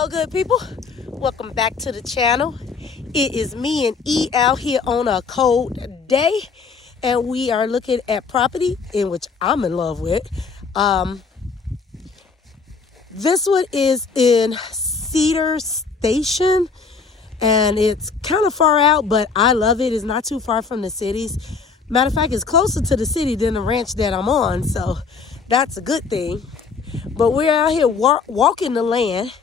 Hello, good people. Welcome back to the channel. It is me and E out here on a cold day, and we are looking at property in which I'm in love with. This one is in Cedar Station, and it's kind of far out, but I love it. It's not too far from the cities. Matter of fact, it's closer to the city than the ranch that I'm on, so that's a good thing. But we're out here walking the land,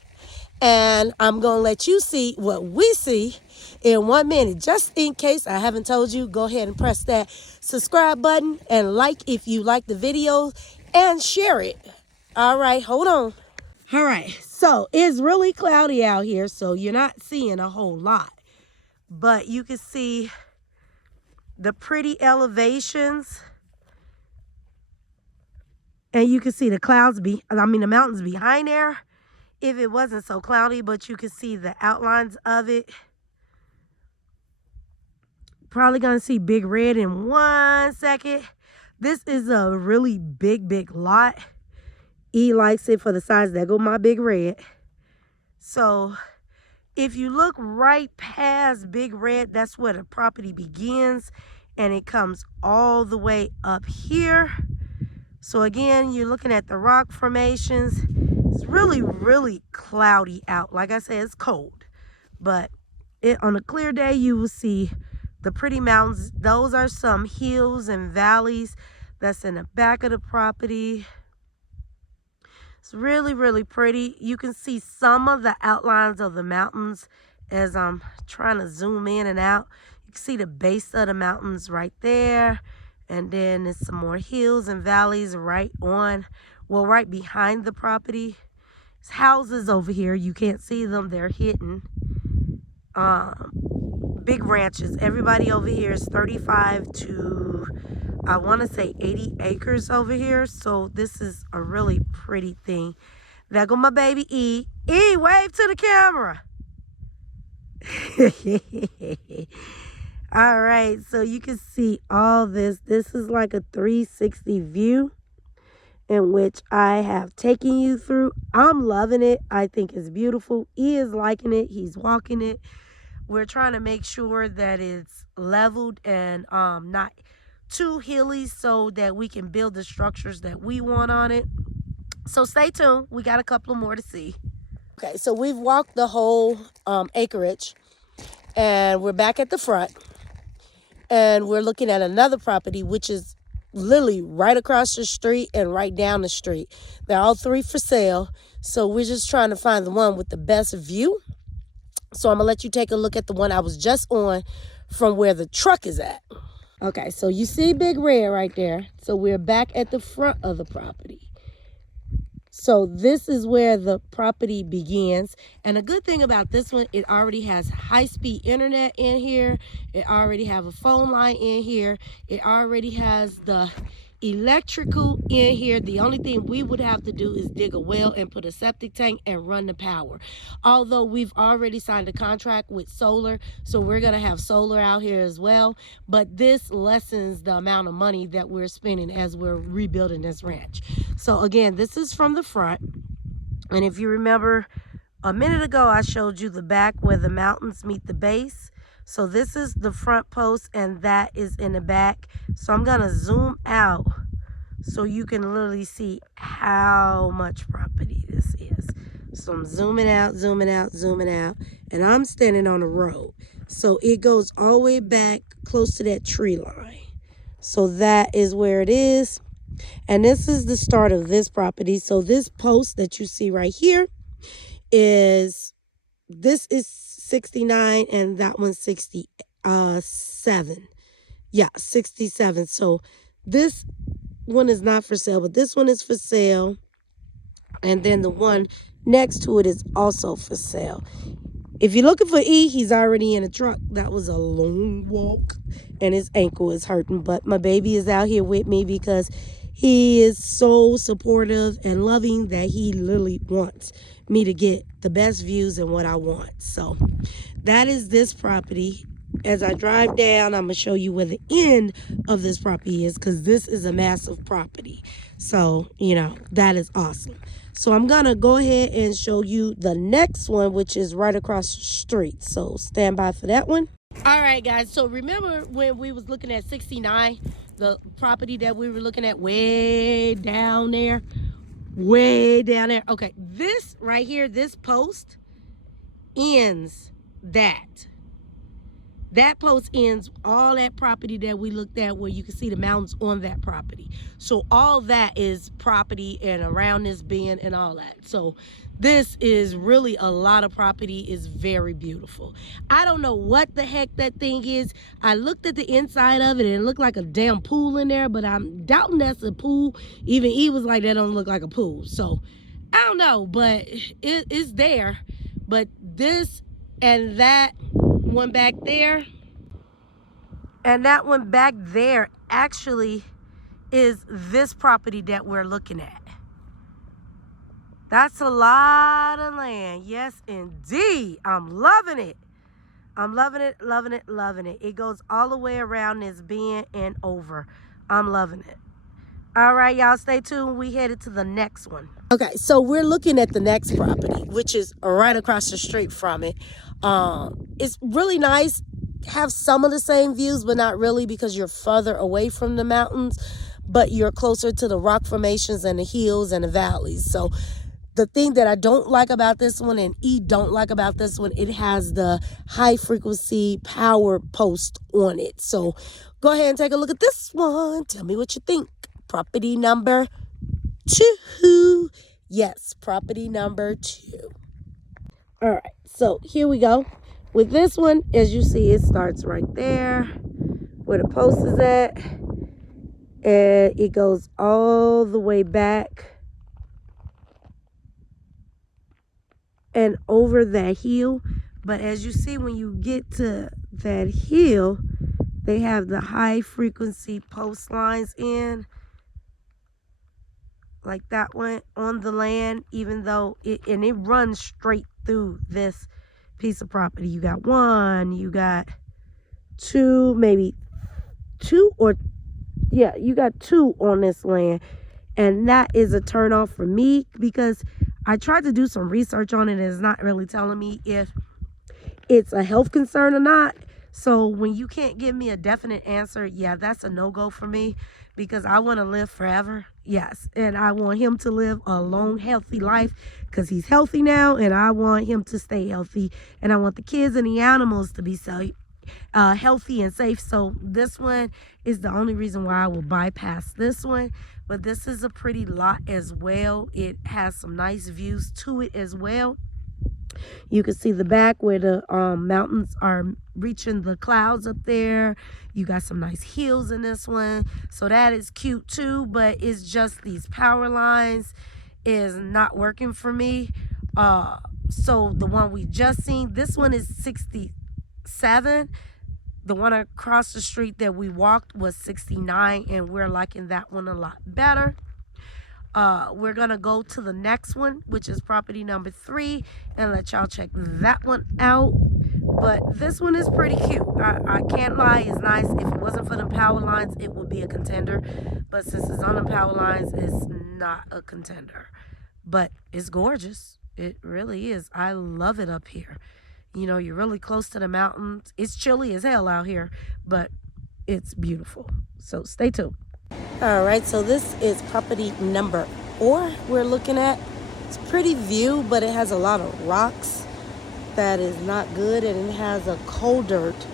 and I'm going to let you see what we see in 1 minute. Just in case I haven't told you, go ahead and press that subscribe button and like if you like the video and share it. All right, hold on. All right, so it's really cloudy out here, so you're not seeing a whole lot. But you can see the pretty elevations. And you can see the the mountains behind there if it wasn't so cloudy, but you can see the outlines of it. Probably gonna see Big Red in 1 second. This is a really big lot. E likes it for the size. There go my Big Red. So if you look right past Big Red, that's where the property begins, and it comes all the way up here. So again, you're looking at the rock formations. It's really cloudy out. Like I said, it's cold. But on a clear day, you will see the pretty mountains. Those are some hills and valleys that's in the back of the property. It's really pretty. You can see some of the outlines of the mountains as I'm trying to zoom in and out. You can see the base of the mountains right there. And then there's some more hills and valleys right behind the property. There's houses over here. You can't see them. They're hidden. Big ranches. Everybody over here is 35 to, I want to say 80 acres over here. So this is a really pretty thing. There go my baby E. E, wave to the camera. All right, so you can see all this. This is like a 360 view in which I have taken you through. I'm loving it. I think it's beautiful. E is liking it. He's walking it. We're trying to make sure that it's leveled and not too hilly so that we can build the structures that we want on it. So stay tuned. We got a couple more to see. Okay, so we've walked the whole acreage, and we're back at the front. And we're looking at another property, which is literally right across the street and right down the street. They're all three for sale. So we're just trying to find the one with the best view. So I'm going to let you take a look at the one I was just on from where the truck is at. Okay, so you see Big Red right there. So we're back at the front of the property. So this is where the property begins. And a good thing about this one, it already has high-speed internet in here. It already have a phone line in here. It already has the electrical in here. The only thing we would have to do is dig a well and put a septic tank and run the power. Although we've already signed a contract with solar, so we're going to have solar out here as well. But this lessens the amount of money that we're spending as we're rebuilding this ranch. So again, this is from the front. And if you remember, a minute ago I showed you the back where the mountains meet the base. So this is the front post, and that is in the back. So I'm going to zoom out so you can literally see how much property this is. So I'm zooming out, and I'm standing on the road. So it goes all the way back close to that tree line. So that is where it is. And this is the start of this property. So this post that you see right here is 69, and that one's 67. Yeah, 67. So this one is not for sale, but this one is for sale. And then the one next to it is also for sale. If you're looking for E, he's already in a truck. That was a long walk, and his ankle is hurting. But my baby is out here with me because he is so supportive and loving that he literally wants me to get the best views and what I want. So that is this property. as I drive down, I'm going to show you where the end of this property is, because this is a massive property. So, you know, that is awesome. So I'm going to go ahead and show you the next one, which is right across the street. So stand by for that one. All right, guys. So remember when we was looking at 69, the property that we were looking at way down there? Way down there. Okay, this right here, this post ends that. That post ends all that property that we looked at, where you can see the mountains on that property. So all that is property and around this bend and all that. So this is really a lot of property. Is very beautiful. I don't know what the heck that thing is. I looked at the inside of it and it looked like a damn pool in there, but I'm doubting that's a pool. Even he was like, that don't look like a pool. So I don't know, but it's there. But this and that one back there and that one back there actually is this property that we're looking at. That's a lot of land. Yes, indeed. I'm loving it. I'm loving it, loving it, loving it. It goes all the way around this bend and over. I'm loving it. All right, y'all, stay tuned. We headed to the next one. Okay, so we're looking at the next property, which is right across the street from it. It's really nice. Have some of the same views, but not really, because you're further away from the mountains, but you're closer to the rock formations and the hills and the valleys. So the thing that I don't like about this one, and E don't like about this one, it has the high frequency power post on it. So go ahead and take a look at this one. Tell me what you think. Property number 2. Yes, property number 2. All right, so here we go. With this one, as you see, it starts right there where the post is at, and it goes all the way back and over that hill. But as you see, when you get to that hill, they have the high frequency post lines in, like that one on the land, even though it runs straight through this piece of property. You got 1, you got 2, maybe 2, or yeah, you got 2 on this land. And that is a turn off for me, because I tried to do some research on it and it's not really telling me if it's a health concern or not. So when you can't give me a definite answer, yeah, that's a no-go for me, because I want to live forever. Yes, and I want him to live a long, healthy life, because he's healthy now, and I want him to stay healthy, and I want the kids and the animals to be so healthy and safe. So this one is the only reason why I will bypass this one. But this is a pretty lot as well. It has some nice views to it as well. You can see the back where the mountains are reaching the clouds up there. You got some nice hills in this one. So that is cute too, but it's just these power lines is not working for me. So the one we just seen, this one is 67. The one across the street that we walked was 69, and we're liking that one a lot better. We're gonna go to the next one, which is property number 3, and let y'all check that one out. But this one is pretty cute. I can't lie, it's nice. If it wasn't for the power lines, it would be a contender. But since it's on the power lines, it's not a contender. But it's gorgeous. It really is. I love it up here. You know, you're really close to the mountains. It's chilly as hell out here, but it's beautiful. So stay tuned. All right, so this is property number 4 we're looking at. It's a pretty view, but it has a lot of rocks that is not good, and it has a coal dirt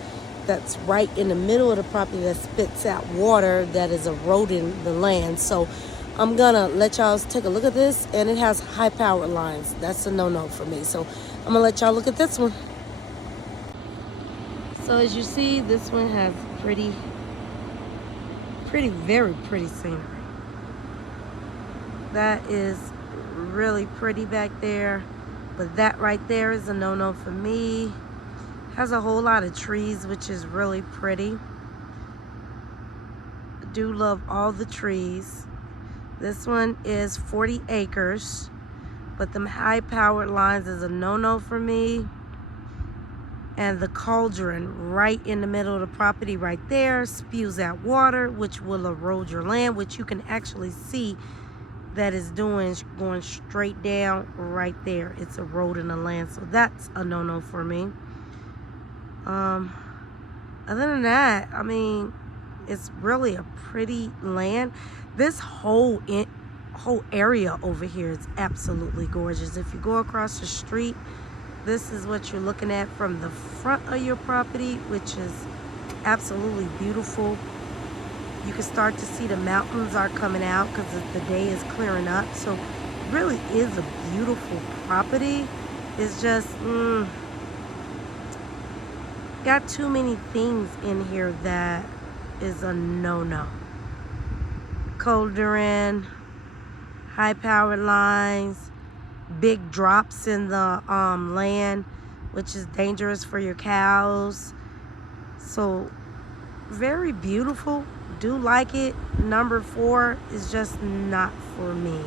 that's right in the middle of the property that spits out water that is eroding the land. So I'm gonna let y'all take a look at this, and it has high power lines. That's a no-no for me. So I'm gonna let y'all look at this one. So as you see, this one has very pretty scenery. That is really pretty back there, but that right there is a no-no for me. Has a whole lot of trees, which is really pretty. I do love all the trees. This one is 40 acres, but them high powered lines is a no-no for me. And the cauldron right in the middle of the property right there spews out water, which will erode your land, which you can actually see that is going straight down right there. It's eroding the land, so that's a no-no for me. Other than that, I mean, it's really a pretty land. This whole area over here is absolutely gorgeous. If you go across the street, this is what you're looking at from the front of your property, which is absolutely beautiful. You can start to see the mountains are coming out because the day is clearing up. So it really is a beautiful property. It's just got too many things in here that is a no-no. Cauldron, high powered lines, big drops in the land, which is dangerous for your cows. So very beautiful. Do like it. Number 4 is just not for me.